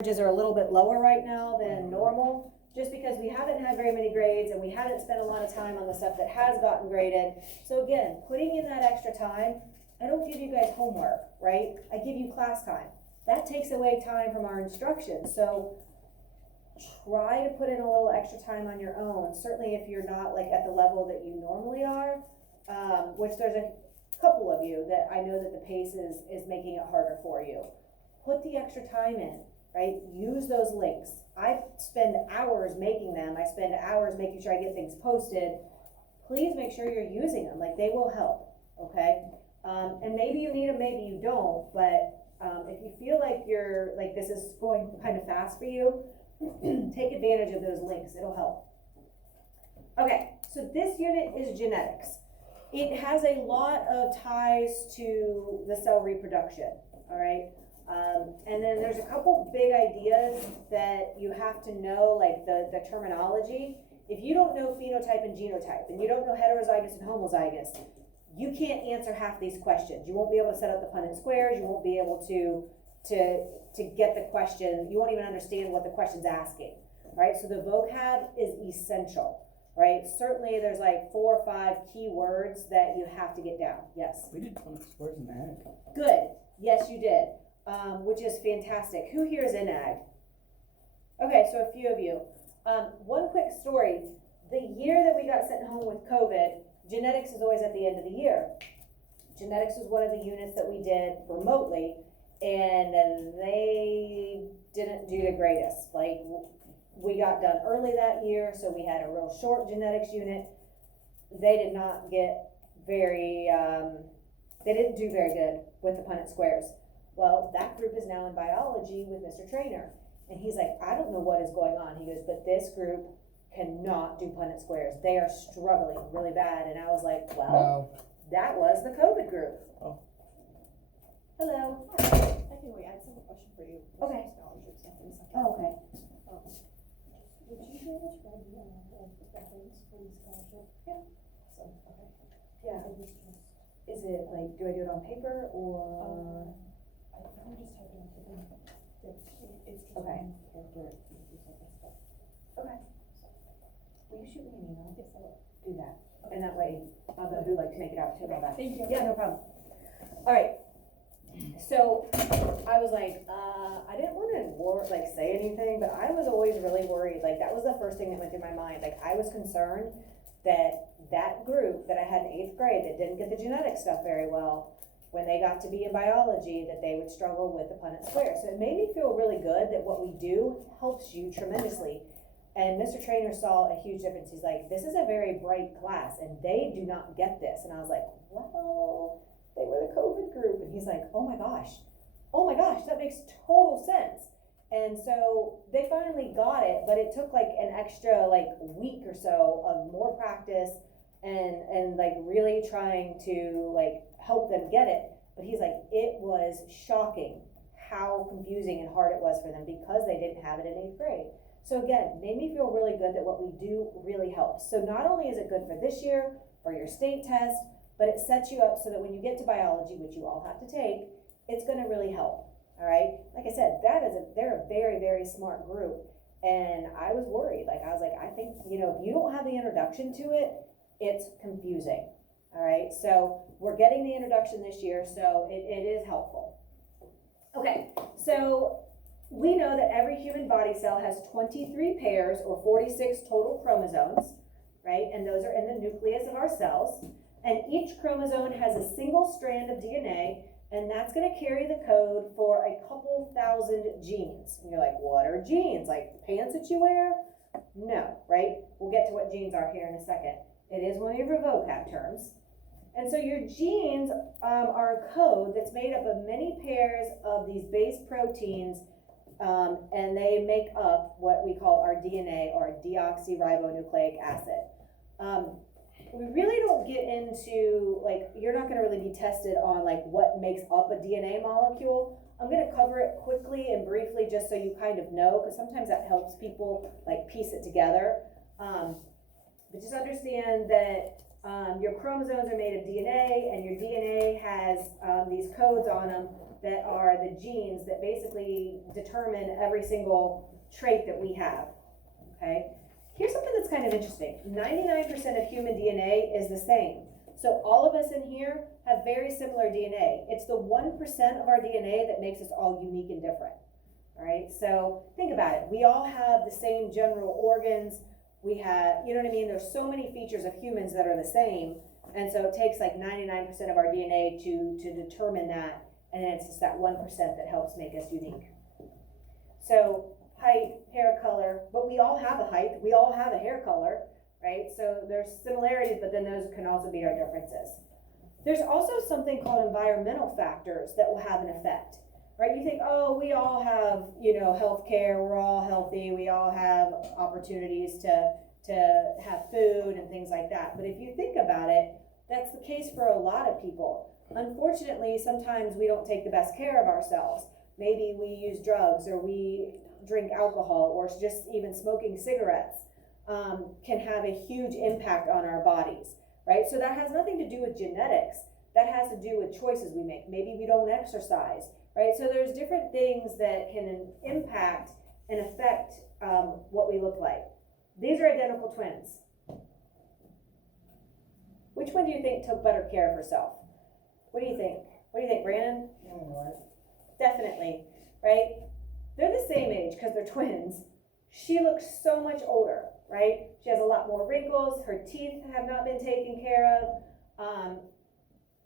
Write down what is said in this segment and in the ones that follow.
Averages are a little bit lower right now than normal, just because we haven't had very many grades and we haven't spent a lot of time on the stuff that has gotten graded. So again, putting in that extra time, I don't give you guys homework, right? I give you class time. That takes away time from our instruction. So try to put in a little extra time on your own. Certainly if you're not like at the level that you normally are, which there's a couple of you that I know that the pace is making it harder for you. Put the extra time in, right? Use those links. I spend hours making them. I spend hours making sure I get things posted. Please make sure you're using them. Like, they will help, okay? And maybe you need them, maybe you don't, but if you feel like you're, like this is going kind of fast for you, take advantage of those links. It'll help. Okay, so this unit is genetics. It has a lot of ties to the cell reproduction, all right? And then there's a couple big ideas that you have to know, like the terminology. If you don't know phenotype and genotype, and you don't know heterozygous and homozygous, you can't answer half these questions. You won't be able to set up the Punnett squares. You won't be able to get the question. You won't even understand what the question's asking, right? So the vocab is essential, right? Certainly there's like 4 or 5 key words that you have to get down. Yes? We did Punnett squares in ag. Good. Yes, you did. Which is fantastic. Who here is in ag? Okay, so a few of you. One quick story. The year that we got sent home with COVID, genetics is always at the end of the year. Genetics was one of the units that we did remotely, and they didn't do the greatest. Like, we got done early that year, so we had a real short genetics unit. They did not get very, they didn't do very good with the Punnett squares. Well, that group is now in biology with Mr. Trainer. And he's like, I don't know what is going on. He goes, but this group cannot do Punnett squares. They are struggling really bad. And I was like, well, that was the COVID group. Oh. Hello. I can wait. I just have a question for you. Okay. Scholarships stuff in a second. Oh, okay. Would you be able to provide me a reference for the scholarship? Yeah. So, okay. Yeah. I was just, Is it like, do I do it on paper or? I'm just typing it in. It's just Okay. one character. Stuff. Okay. Will you shoot me an email? Yes, I will. Do that. And that way, I'll know who like to make it out to all that. Thank you. Yeah, no problem. All right. So I was like, I didn't want to like say anything, but I was always really worried. Like, that was the first thing that went through my mind. Like, I was concerned that that group that I had in 8th grade that didn't get the genetic stuff very well, when they got to be in biology, that they would struggle with the Punnett square. So it made me feel really good that what we do helps you tremendously. And Mr. Trainer saw a huge difference. He's like, this is a very bright class, and they do not get this. And I was like, well, they were the COVID group. And he's like, oh my gosh, that makes total sense. And so they finally got it, but it took like an extra like week or so of more practice and like really trying to like help them get it. But he's like, it was shocking how confusing and hard it was for them because they didn't have it in 8th grade. So again, made me feel really good that what we do really helps. So not only is it good for this year, for your state test, but it sets you up so that when you get to biology, which you all have to take, it's gonna really help, all right? Like I said, they're a very, very smart group. And I was worried, like I was like, I think, if you don't have the introduction to it, it's confusing, all right? So we're getting the introduction this year, so it is helpful. Okay, so we know that every human body cell has 23 pairs or 46 total chromosomes, right? And those are in the nucleus of our cells. And each chromosome has a single strand of DNA, and that's gonna carry the code for a couple thousand genes. And you're like, what are genes? Like the pants that you wear? No, right? We'll get to what genes are here in a second. It is one of your vocab terms. And so your genes are a code that's made up of many pairs of these base proteins, and they make up what we call our DNA, or deoxyribonucleic acid. We really don't get into, like, you're not gonna really be tested on like what makes up a DNA molecule. I'm gonna cover it quickly and briefly just so you kind of know, because sometimes that helps people like piece it together. But just understand that your chromosomes are made of DNA, and your DNA has these codes on them that are the genes that basically determine every single trait that we have, okay? Here's something that's kind of interesting. 99% of human DNA is the same. So all of us in here have very similar DNA. It's the 1% of our DNA that makes us all unique and different, all right? So think about it. We all have the same general organs. We have, you know what I mean? There's so many features of humans that are the same. And so it takes like 99% of our DNA to determine that. And then it's just that 1% that helps make us unique. So height, hair color, but we all have a height. We all have a hair color, right? So there's similarities, but then those can also be our differences. There's also something called environmental factors that will have an effect, right? You think, oh, we all have, you know, health care, we're all healthy, we all have opportunities to have food and things like that. But if you think about it, that's the case for a lot of people. Unfortunately, sometimes we don't take the best care of ourselves. Maybe we use drugs, or we drink alcohol, or just even smoking cigarettes can have a huge impact on our bodies, right? So that has nothing to do with genetics. That has to do with choices we make. Maybe we don't exercise, right? So there's different things that can impact and affect what we look like. These are identical twins. Which one do you think took better care of herself? What do you think? What do you think, Brandon? Definitely, right? They're the same age because they're twins. She looks so much older, right? She has a lot more wrinkles. Her teeth have not been taken care of.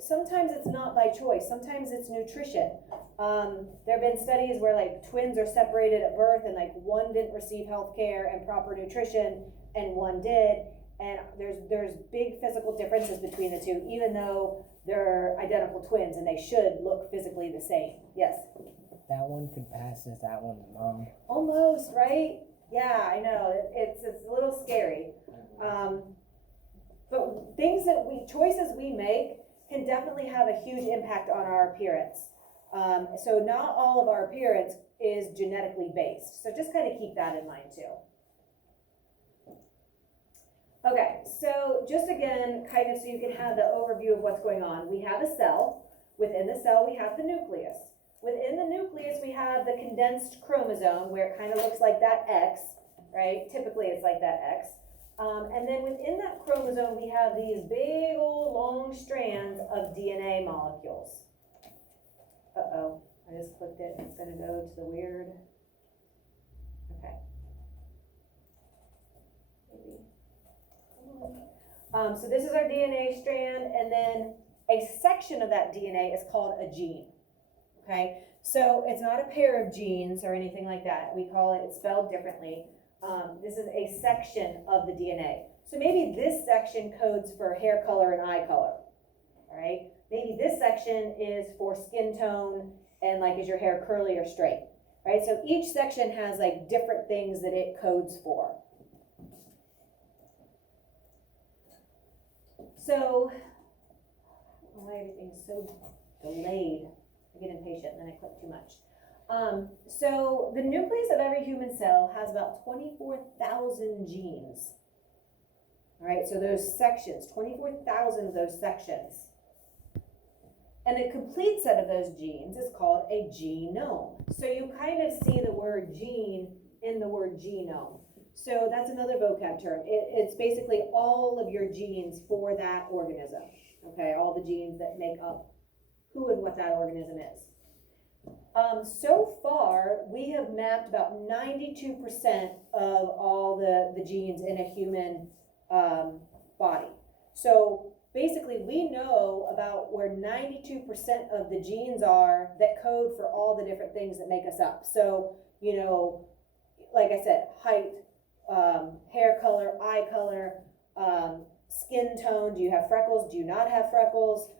Sometimes it's not by choice. Sometimes it's nutrition. There have been studies where like twins are separated at birth, and like one didn't receive health care and proper nutrition and one did. And there's big physical differences between the two, even though they're identical twins and they should look physically the same. Yes? That one could pass as that one's mom. Almost, right? Yeah, I know. It's a little scary. But choices we make can definitely have a huge impact on our appearance. So not all of our appearance is genetically based. So just kind of keep that in mind too. Okay, so just again, kind of so you can have the overview of what's going on. We have a cell. Within the cell, we have the nucleus. Within the nucleus, we have the condensed chromosome, where it kind of looks like that X, right? Typically, it's like that X. And then within that chromosome, we have these big old long strands of DNA molecules. Uh-oh, I just clicked it. It's going to go to the weird. Okay. Maybe. So this is our DNA strand, and then a section of that DNA is called a gene. Okay, so it's not a pair of genes or anything like that. We call it, it's spelled differently. This is a section of the DNA. So maybe this section codes for hair color and eye color. All right, maybe this section is for skin tone and like, is your hair curly or straight? Right, so each section has like different things that it codes for. So, why everything's so delayed. I get impatient and then I click too much. So the nucleus of every human cell has about 24,000 genes. All right, so those sections, 24,000 of those sections. And a complete set of those genes is called a genome. So you kind of see the word gene in the word genome. So that's another vocab term. It's basically all of your genes for that organism. Okay, all the genes that make up who and what that organism is. So far, we have mapped about 92% of all the genes in a human body. So basically, we know about where 92% of the genes are that code for all the different things that make us up. So, you know, like I said, height, hair color, eye color, skin tone. Do you have freckles? Do you not have freckles?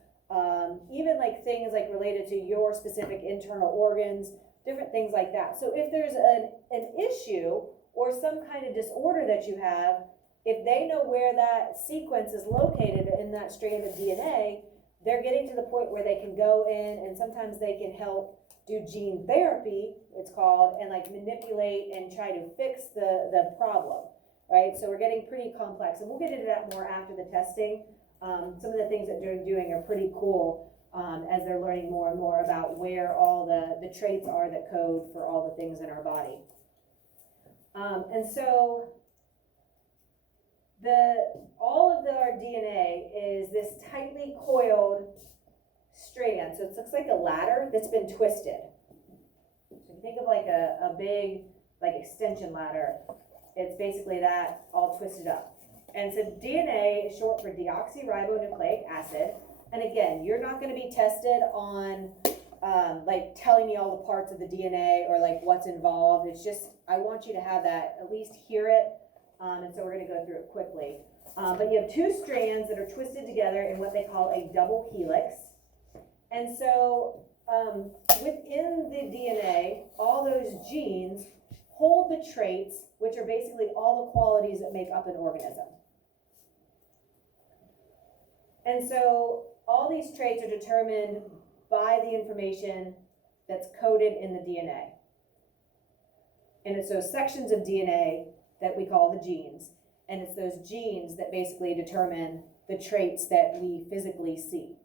Even like things like related to your specific internal organs, different things like that. So if there's an issue or some kind of disorder that you have, if they know where that sequence is located in that strand of DNA, they're getting to the point where they can go in and sometimes they can help do gene therapy, it's called, and like manipulate and try to fix the problem, right? So we're getting pretty complex, and we'll get into that more after the testing. Some of the things that they're doing are pretty cool. as they're learning more and more about where all the traits are that code for all the things in our body. And so all of our DNA is this tightly coiled strand. So it looks like a ladder that's been twisted. So if you think of like a big like extension ladder, it's basically that all twisted up. And so DNA is short for deoxyribonucleic acid. And again, you're not going to be tested on like telling me all the parts of the DNA or like what's involved. It's just, I want you to have that, at least hear it. And so we're going to go through it quickly. But you have two strands that are twisted together in what they call a double helix. And so within the DNA, all those genes hold the traits, which are basically all the qualities that make up an organism. And so all these traits are determined by the information that's coded in the DNA. And it's those sections of DNA that we call the genes. And it's those genes that basically determine the traits that we physically see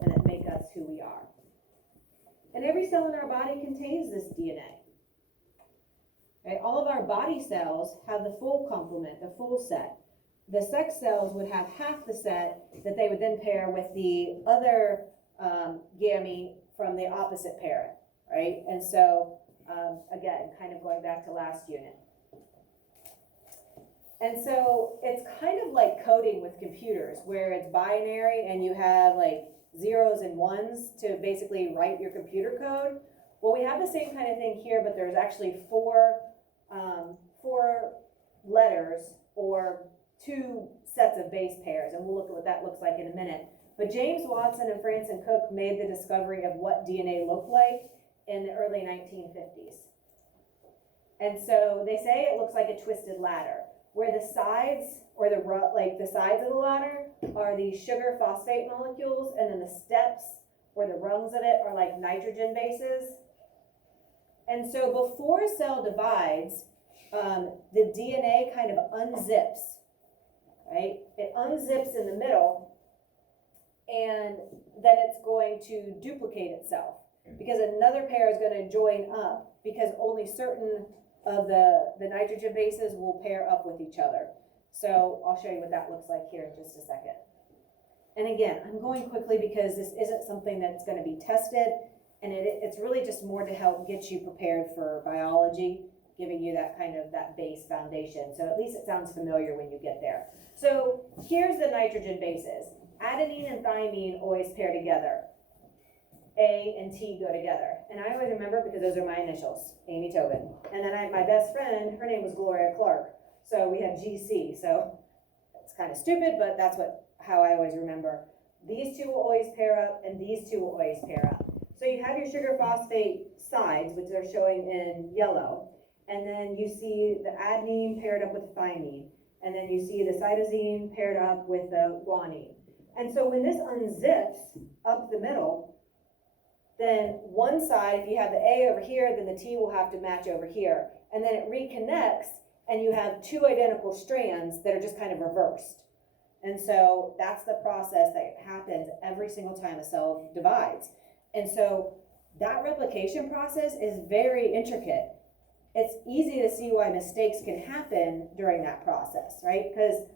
and that make us who we are. And every cell in our body contains this DNA. Right? All of our body cells have the full complement, the full set. The sex cells would have half the set that they would then pair with the other gamete from the opposite parent, right? And so, again, kind of going back to last unit. And so it's kind of like coding with computers where it's binary and you have like zeros and ones to basically write your computer code. Well, we have the same kind of thing here, but there's actually four letters or two sets of base pairs, and we'll look at what that looks like in a minute. But James Watson and Francis Crick made the discovery of what DNA looked like in the early 1950s. And so they say it looks like a twisted ladder, where the sides or the sides of the ladder are these sugar phosphate molecules, and then the steps or the rungs of it are like nitrogen bases. And so before a cell divides, the DNA kind of unzips, right? It unzips in the middle, and then it's going to duplicate itself because another pair is going to join up because only certain of the nitrogen bases will pair up with each other. So I'll show you what that looks like here in just a second. And again, I'm going quickly because this isn't something that's going to be tested, and it's really just more to help get you prepared for biology, giving you that kind of that base foundation. So at least it sounds familiar when you get there. So here's the nitrogen bases. Adenine and thymine always pair together. A and T go together. And I always remember because those are my initials, Amy Tobin. And then my best friend, her name was Gloria Clark. So we had GC. So it's kind of stupid, but that's how I always remember. These two will always pair up, and these two will always pair up. So you have your sugar phosphate sides, which they're showing in yellow. And then you see the adenine paired up with thymine. And then you see the cytosine paired up with the guanine. And so when this unzips up the middle, then one side, if you have the A over here, then the T will have to match over here. And then it reconnects, and you have two identical strands that are just kind of reversed. And so that's the process that happens every single time a cell divides. And so that replication process is very intricate. It's easy to see why mistakes can happen during that process, right? Because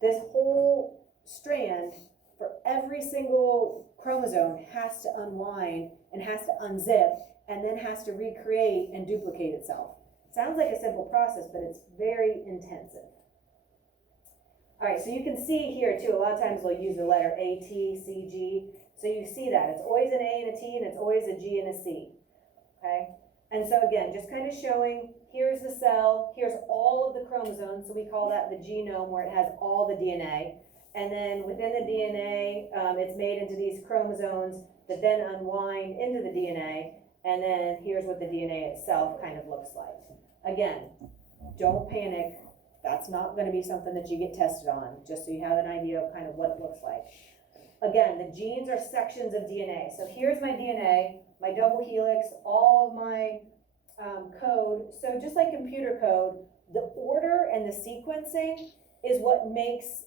this whole strand for every single chromosome has to unwind and has to unzip and then has to recreate and duplicate itself. Sounds like a simple process, but it's very intensive. All right, so you can see here too, a lot of times they'll use the letter A, T, C, G. So you see that. It's always an A and a T, and it's always a G and a C, okay? And so again, just kind of showing, here's the cell, here's all of the chromosomes, so we call that the genome where it has all the DNA. And then within the DNA, it's made into these chromosomes that then unwind into the DNA, and then here's what the DNA itself kind of looks like. Again, don't panic. That's not going to be something that you get tested on, just so you have an idea of kind of what it looks like. Again, the genes are sections of DNA. So here's my DNA, my double helix, all of my code. So just like computer code, the order and the sequencing is what makes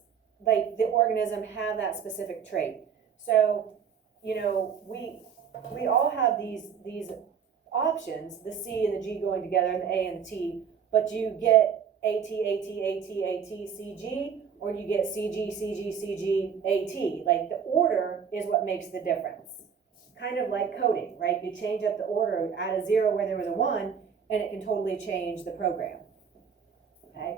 like the organism have that specific trait. So, you know, we all have these options, the C and the G going together and the A and the T, but do you get AT, AT, AT, AT, CG, or do you get CG, CG, CG, AT? Like the order is what makes the difference. Kind of like coding, right? You change up the order, add a 0 where there was a 1, and it can totally change the program, okay?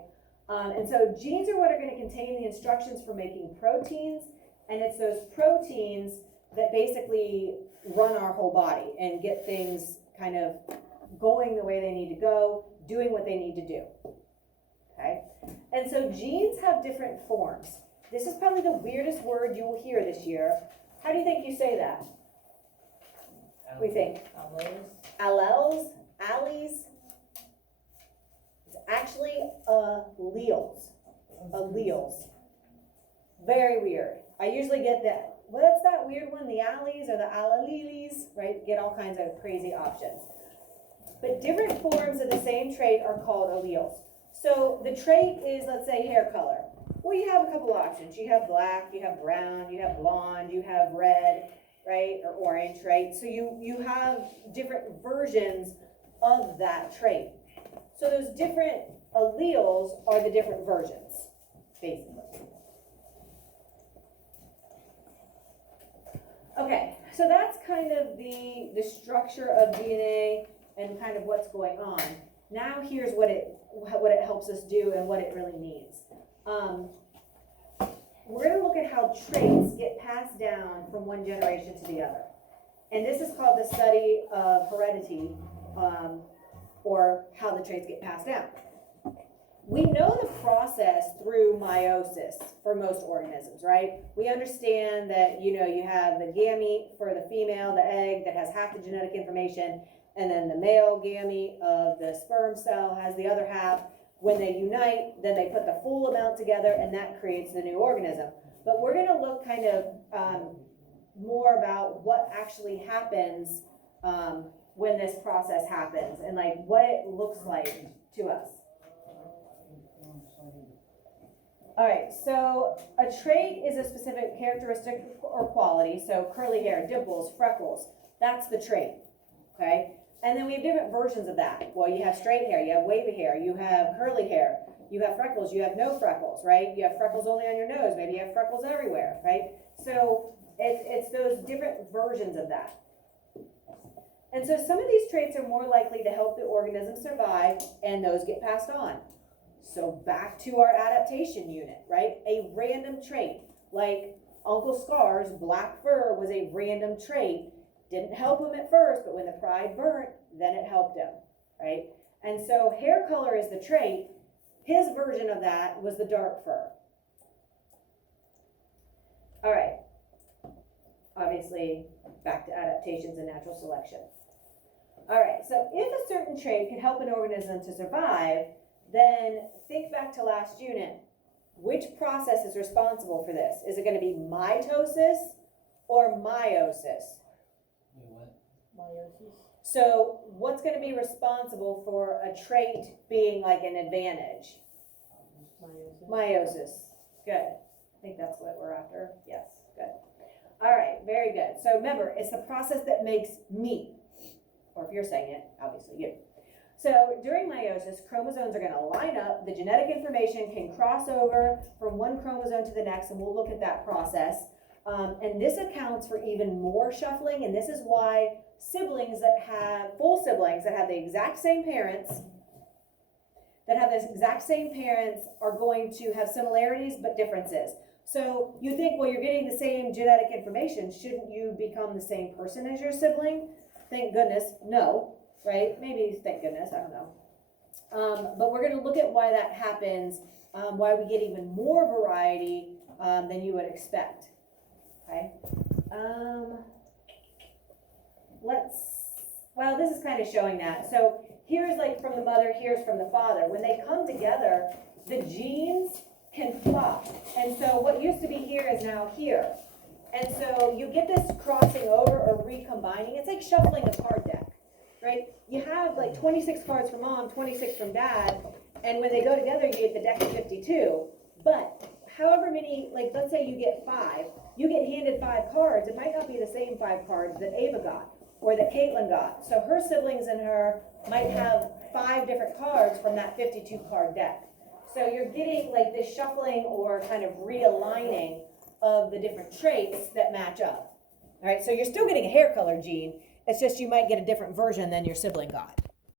And so genes are what are gonna contain the instructions for making proteins, and it's those proteins that basically run our whole body and get things kind of going the way they need to go, doing what they need to do, okay? And so genes have different forms. This is probably the weirdest word you will hear this year. How do you think you say that? What do you think? Alleles, alleles. It's actually alleles. Alleles. Very weird. I usually get that. What's that weird one? The alleles or the alleles, right? Get all kinds of crazy options. But different forms of the same trait are called alleles. So the trait is, let's say, hair color. Well, you have a couple options. You have black, you have brown, you have blonde, you have red, right, or orange, right? So you have different versions of that trait. So those different alleles are the different versions, basically. Okay, so that's kind of the structure of DNA and kind of what's going on. Now here's what it helps us do and what it really means. We're going to look at how traits get passed down from one generation to the other. And this is called the study of heredity, or how the traits get passed down. We know the process through meiosis for most organisms, right? We understand that, you know, you have the gamete for the female, the egg that has half the genetic information, and then the male gamete of the sperm cell has the other half. When they unite, then they put the full amount together, and that creates the new organism. But we're going to look kind of more about what actually happens when this process happens, and like what it looks like to us. All right, so a trait is a specific characteristic or quality. So curly hair, dimples, freckles, that's the trait, okay? And then we have different versions of that. Well, you have straight hair, you have wavy hair, you have curly hair, you have freckles, you have no freckles, right? You have freckles only on your nose, maybe you have freckles everywhere, right? So it's those different versions of that. And so some of these traits are more likely to help the organism survive, and those get passed on. So back to our adaptation unit, right? A random trait, like Uncle Scar's black fur was a random trait. Didn't help him at first, but when the pride burnt, then it helped him, right? And so hair color is the trait. His version of that was the dark fur. All right. Obviously, back to adaptations and natural selection. All right, so if a certain trait can help an organism to survive, then think back to last unit. Which process is responsible for this? Is it going to be mitosis or meiosis? Meiosis. So what's going to be responsible for a trait being like an advantage? Meiosis. Meiosis. Good. I think that's what we're after. Yes, good. All right, very good. So remember, it's the process that makes meat. Or if you're saying it, obviously you. So during meiosis, chromosomes are going to line up. The genetic information can cross over from one chromosome to the next, and we'll look at that process. And this accounts for even more shuffling, and this is why siblings that have, full siblings that have the exact same parents, are going to have similarities but differences. So you think, well, you're getting the same genetic information. Shouldn't you become the same person as your sibling? Thank goodness, no, right? Maybe thank goodness, I don't know. But we're going to look at why that happens, why we get even more variety than you would expect, okay? Well, this is kind of showing that. So here's like from the mother, here's from the father. When they come together, the genes can flop. And so what used to be here is now here. And so you get this crossing over or recombining. It's like shuffling a card deck, right? You have like 26 cards from mom, 26 from dad, and when they go together, you get the deck of 52. But however many, like let's say you get 5, you get handed 5 cards, it might not be the same 5 cards that Ava got, or that Caitlin got. So her siblings and her might have 5 different cards from that 52 card deck. So you're getting like this shuffling or kind of realigning of the different traits that match up. All right, so you're still getting a hair color gene, it's just you might get a different version than your sibling got.